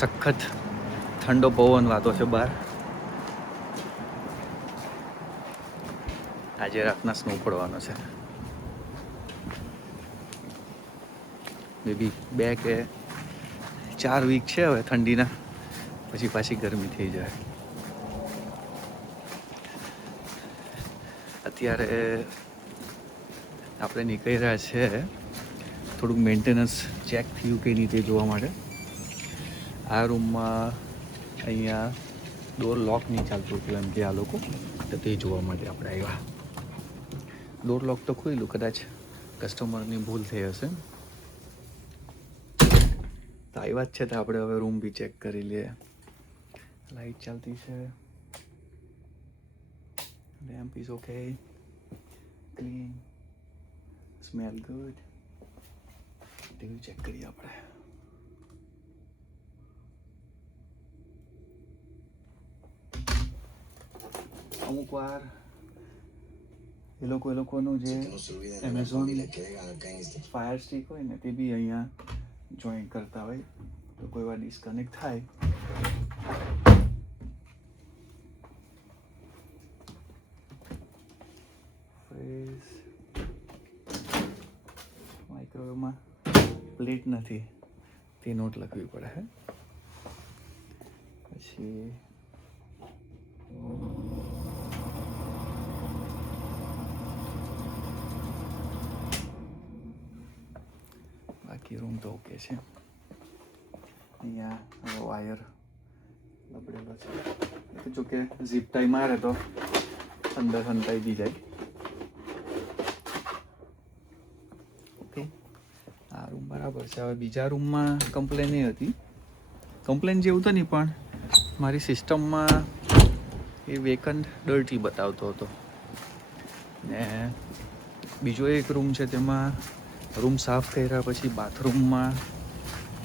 સખત ઠંડો પવન વાતો છે બહાર. આજે રાતના સ્નો પડવાનો છે. મે બી 2 કે 4 વીક છે હવે ઠંડીના, પછી પાછી ગરમી થઈ જાય. અત્યારે આપણે નીકળી રહ્યા છે થોડુંક મેન્ટેનન્સ ચેક થયું કે નહીં તે જોવા માટે. આ રૂમમાં અહીંયા ડોર લોક નહીં ચાલતું હતું એમ કે આ લોકો, તો તે જોવા માટે આપણે આવ્યા. ડોર લોક તો ખુલ્લું, કદાચ કસ્ટમરની ભૂલ થઈ હશે. તો આવ્યા જ છે તો આપણે હવે રૂમ બી ચેક કરી લઈએ. લાઈટ ચાલતી છે, lamp is okay, clean, smell good. TV check કરીએ આપણે. અમુક વાર એ લોકોનું જે એમેઝોન ફાયર સ્ટિક હોય ને તે બી અહીંયા જોઈન કરતા હોય, તો કોઈ વાર ડિસ્કનેક્ટ થાય. ફ્રીઝ, માઇક્રોવેવમાં પ્લેટ નથી તે નોટ લખવી પડે હે. પછી બાકી રૂમ તો ઓકે છે. અહીંયા વાયર લબડેલો છે, જો કે ઝીપ ટાઈ મારે તો અંદર સંતાઈ બી જાય. ઓકે, આ રૂમ બરાબર છે. હવે બીજા રૂમમાં કમ્પ્લેન એ હતી, કમ્પ્લેન જેવું તો નહીં પણ મારી સિસ્ટમમાં એ વેકન્ટ ડર્ટી બતાવતો હતો. ને બીજો એક રૂમ છે તેમાં રૂમ સાફ કર્યા પછી બાથરૂમમાં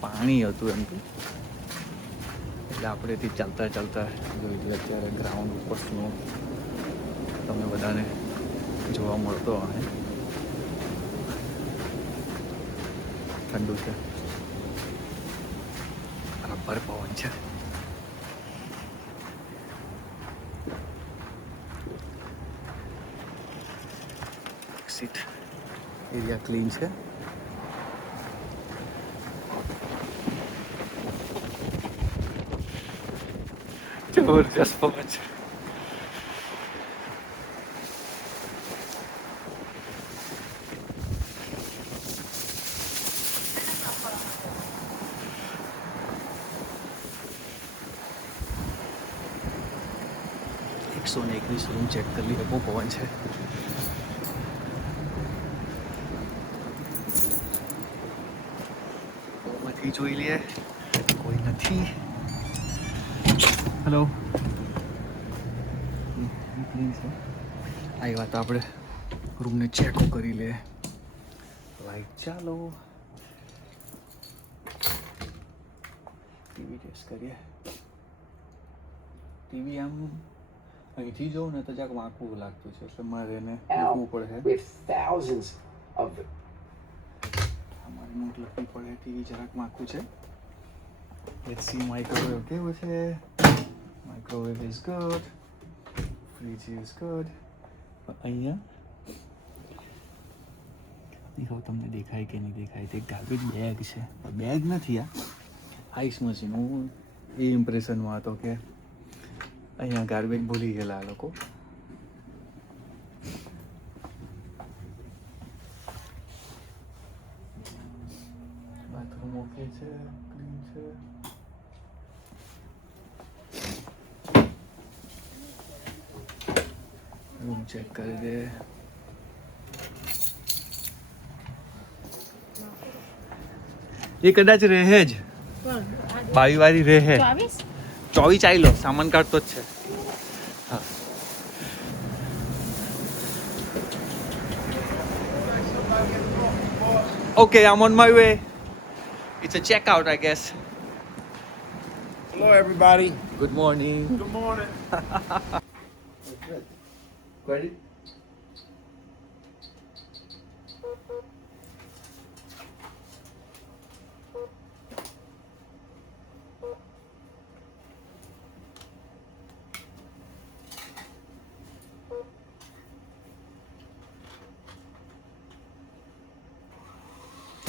પાણી હતું એમ કે, એટલે આપણે તે ચાલતા ચાલતા જોઈ લઈએ. અત્યારે ગ્રાઉન્ડ ઉપર સ્નો તમે બધાને જોવા મળતો હશે. ઠંડુ છે, બરાબર પવન છે. સીટ એરિયા ક્લીન છે. જબરજસ્ત પવન છે. રૂમ ચેક કરી લઈએ, બહુ પવન છે. માંથી જોઈ લઈએ, કોઈ નથી. હેલો, આવ્યા તો આપણે રૂમને ચેક કરી લઈએ. લાઈટ ચાલો, ટીવી ટેસ્ટ કરીએ. ટીવી આમ અહીંથી જોઉં ને તો જરાક વાંકું લાગતું છે, એટલે મારે એને મૂકવું પડે. અમારે નોટ લખવી પડે. ટીવી જરાક વાંકું છે. લેટ્સ સી માઇક્રોવેવ કેવું છે. Microwave is good, fridge is good. અહીંયા દેખાવ તમને દેખાય કે નહીં દેખાય, તે ગાર્બેજ બેગ છે. બેગ નથી, આ આઈસ મશીન. હું એ ઇમ્પ્રેશનમાં હતો કે અહીંયા ગાર્બેજ ભૂલી ગયેલા આ લોકો. બાથરૂમ ઓકે છે, ક્લીન છે. રૂમ ચેક કરી દે. એ કદાચ રહે જ, બાવી વાળી રહે. 24 ચાલી લો, સામાન કાઢતો જ છે. હા, okay, I'm on my way. It's a checkout, I guess. Hello, everybody. Good morning. Good morning. Ready?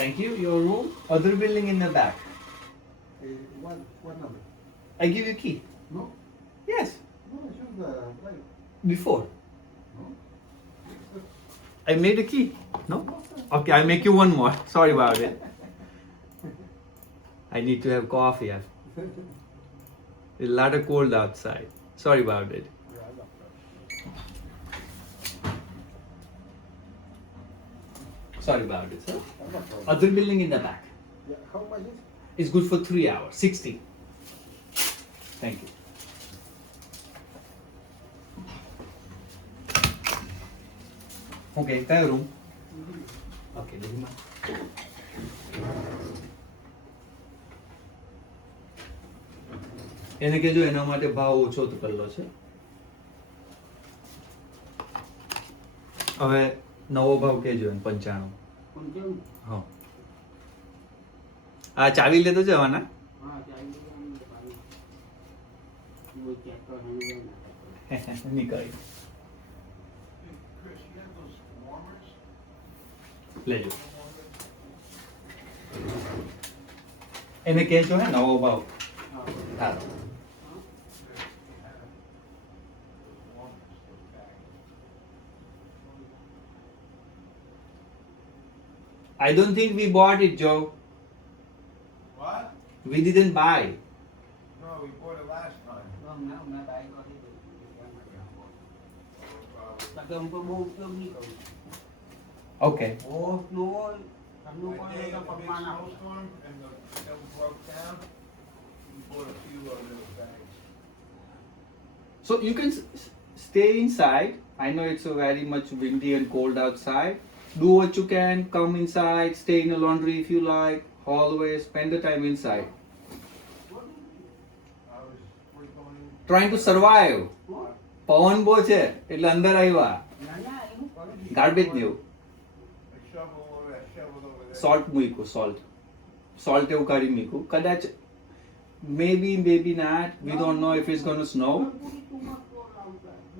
Thank you. Your room, other building in the back. What number? I give you key. No, Yes, no, it's just the right. before. No. I made a key. No? Okay, I'll make you one more. Sorry about it. I need to have coffee. There's a lot of cold outside. Sorry about it. Sorry about it, sir. Other building in the back. Yeah, how much is? It's good for 3 hours. 60. Thank you. Okay, kaya room? Okay, dali ma. એને કહેજો એના માટે ભાવ ઓછો તો કરેલો છે. હવે નવો ભાવ કહેજો એને 95. હા. આ ચાવી લેતો જવાના. નીકળી લેજો. એને કહેજો હે નવો ભાવ. હાલો. I don't think we bought it, Joe. What? We didn't buy. No, we bought it last time. Okay. That day of the big snowstorm and the hill broke down, we bought a few of those bags. So you can stay inside. I know it's a very much windy and cold outside. Do what you can. Come inside. Stay in the laundry if you like. Always spend the time inside. I was, we're going, Trying to survive. પવન બહુ છે એટલે અંદર આવ્યા. Garbage દેવું. a shovel over there. Salt મૂક્યું. Salt એવું કાઢી મૂક્યું. કદાચ maybe not. We don't know if it's going to snow.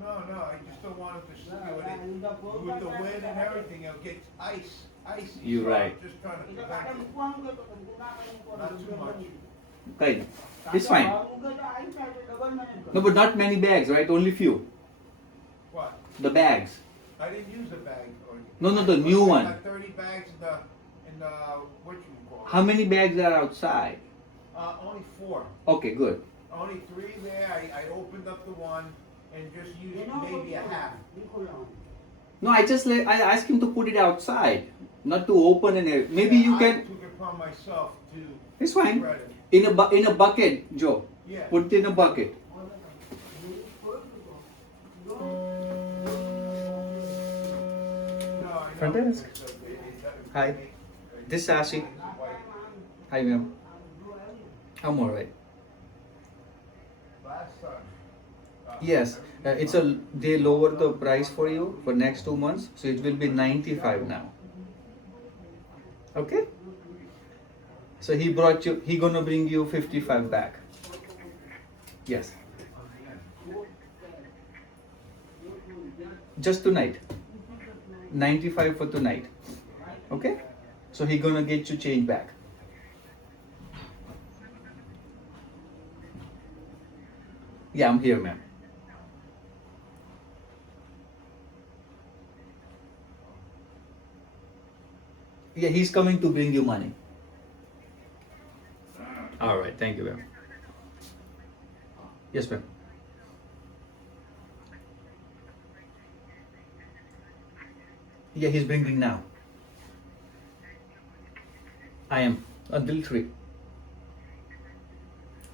No, I just don't want it to snow. With the wind and everything, it'll get icy. You're So right. I'm just trying to prevent it. Not too much. કઈ નહીં. It's fine. No, but not many bags, right? Only few. What? The bags. I didn't use the bag. No, the new I one. got 30 bags in the what you call it? How many bags are outside? Only 4. Okay, good. Only 3 there. I opened up the one and just used maybe a half. No, I asked him to put it outside, not to open and maybe you I can. took it upon myself to It's fine. spread it. In a bucket, Joe. Yeah. Put it in a bucket. No, I know. Front desk. It's Hi. This is Sashi. Hi, ma'am. I'm alright. Last time. Yes, they lower the price for you for next 2 months, so it will be 95 now. Okay? So he gonna bring you 55 back. Yes. Just tonight. 95 for tonight. Okay? So he gonna get you change back. Yeah, I'm here, ma'am. Yeah, he's coming to bring you money. All right, thank you, ma'am. Yes, ma'am. Yeah, he's bringing now. I am until 3.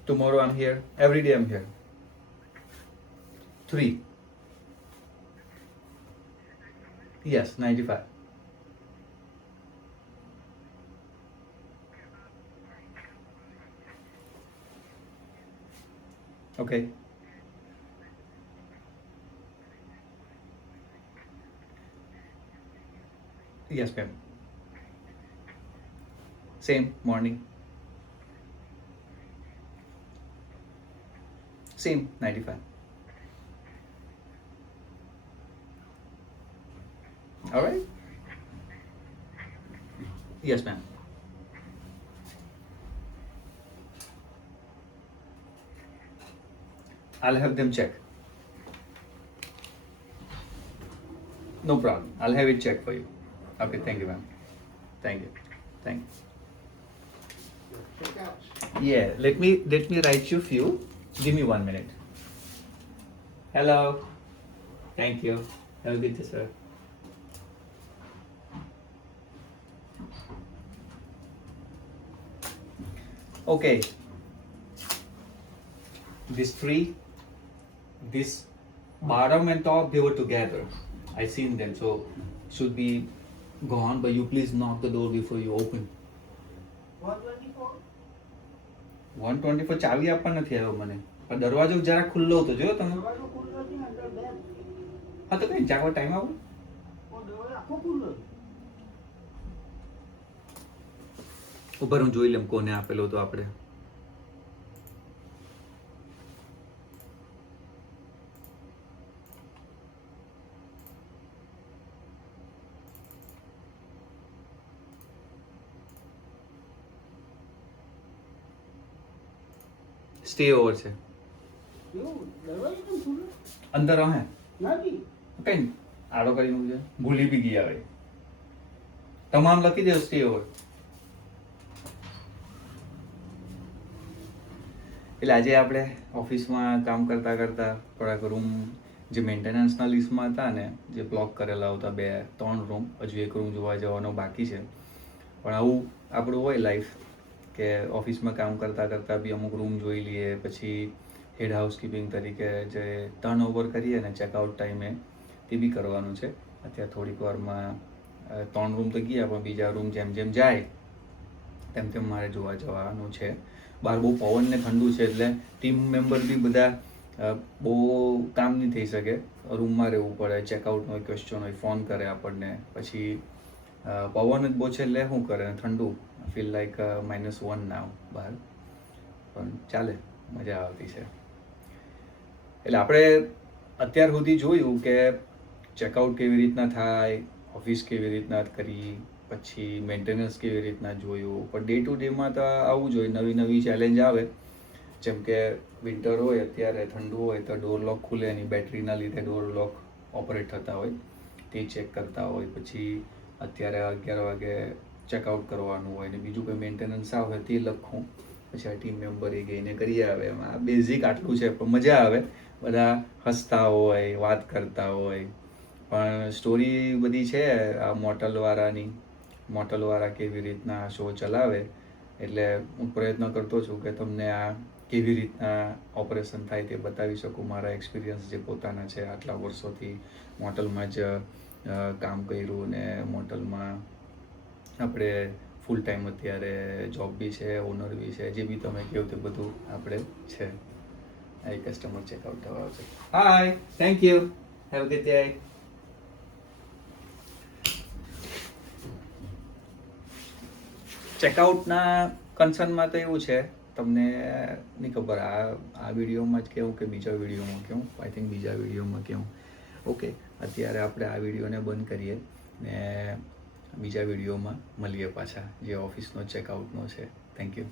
Tomorrow I'm here. Every day I'm here. 3. Yes, 95. Okay. Yes, ma'am. Same morning. Same 95. All right. Yes, ma'am. I'll have them check. No problem. I'll have it checked for you. Okay, thank you, ma'am. Thank you. Thank you. Check out. Yeah, let me write you few. Give me 1 minute. Hello. Thank you. Have a good day, sir. Okay. These three, this bottom and top, they were together. I seen them, so should be gone. But you please knock the door before you open. 124 ચાવી આપવા નથી આવ્યો મને, પણ દરવાજો જરા ખુલ્લો હતો, જોયો તમે? હા તો કઈ જાગવા ટાઈમ આવો. ઉપર હું જોઈ લઉં કોને આપેલો હતો આપણે. સ્ટે ઓવર છે અંદર હે કઈ આડો કરી મૂકજો, ભૂલી બી ગયા હવે. તમામ લખી દો સ્ટે ઓવર. એટલે આજે આપણે ઓફિસમાં કામ કરતા કરતા થોડાક રૂમ જે મેન્ટેનન્સના લિસ્ટમાં હતા ને, જે બ્લોક કરેલા હતા 2-3 રૂમ, હજુ એક રૂમ જોવા જવાનો બાકી છે. પણ આવું આપણું હોય લાઈફ કે ઓફિસમાં કામ કરતાં કરતાં બી અમુક રૂમ જોઈ લઈએ, પછી હેડ હાઉસકીપિંગ તરીકે જે ટર્ન ઓવર કરીએ ને ચેકઆઉટ ટાઈમે, તે બી કરવાનું છે. અત્યારે થોડીક વારમાં 3 રૂમ તો ગયા, પણ બીજા રૂમ જેમ જેમ જાય તેમ તેમ મારે જોવા જવાનું છે. બહાર બહુ પવન ને ઠંડુ છે, એટલે ટીમ મેમ્બર બી બધા બહુ કામ નહીં થઈ શકે, રૂમમાં રહેવું પડે. ચેકઆઉટનો હોય, ક્વેશ્ચન હોય, ફોન કરે આપણને. પછી પવન જ બહુ છે એટલે શું કરે, ઠંડુ ફીલ લાઈક -1 નાવ બહાર, પણ ચાલે, મજા આવતી છે. એટલે આપણે અત્યાર સુધી જોયું કે ચેકઆઉટ કેવી રીતના થાય, ઓફિસ કેવી રીતના કરી, પછી મેન્ટેનન્સ કેવી રીતના જોયું. પણ ડે ટુ ડેમાં તો આવું જ હોય, નવી નવી ચેલેન્જ આવે. જેમ કે વિન્ટર હોય, અત્યારે ઠંડુ હોય તો ડોર લોક ખુલે નહીં, બેટરીના લીધે ડોર લોક ઓપરેટ થતા હોય, તે ચેક કરતા હોય. પછી અત્યારે 11 વાગે ચેકઆઉટ કરવાનું હોય ને બીજું કોઈ મેન્ટેનન્સ આવે તે લખું, પછી આ ટીમ મેમ્બર એ ગઈને કરી આવે. એમાં બેઝિક આટલું છે, પણ મજા આવે. બધા હસતા હોય, વાત કરતા હોય. પણ સ્ટોરી બધી છે આ મોટલવાળા કેવી રીતના શો ચલાવે. એટલે હું પ્રયત્ન કરતો છું કે તમને આ કેવી રીતના ઓપરેશન થાય તે બતાવી શકું. મારા એક્સપિરિયન્સ જે પોતાના છે, આટલા વર્ષોથી મોટલમાં જ કામ કર્યું ને મોટલમાં આપણે ફૂલ ટાઈમ અત્યારે જોબ બી છે, ઓનર બી છે, જે બી તમે કહો તે બધું આપણે છે. આ કસ્ટમર ચેકઆઉટ થવા આવશે. Hi, thank you, have a good day. ચેકઆઉટના કન્સર્નમાં તો એવું છે, તમને નહીં ખબર આ વિડીયોમાં જ કેવું કે બીજા વિડીયોમાં કેવું, આઈ થિંક બીજા વિડીયોમાં કેવું. ઓકે, અત્યારે આપણે આ વિડીયોને બંધ કરીએ ને બીજા વિડીયોમાં મળીએ પાછા, જે ઓફિસનો ચેકઆઉટનો છે. Thank you.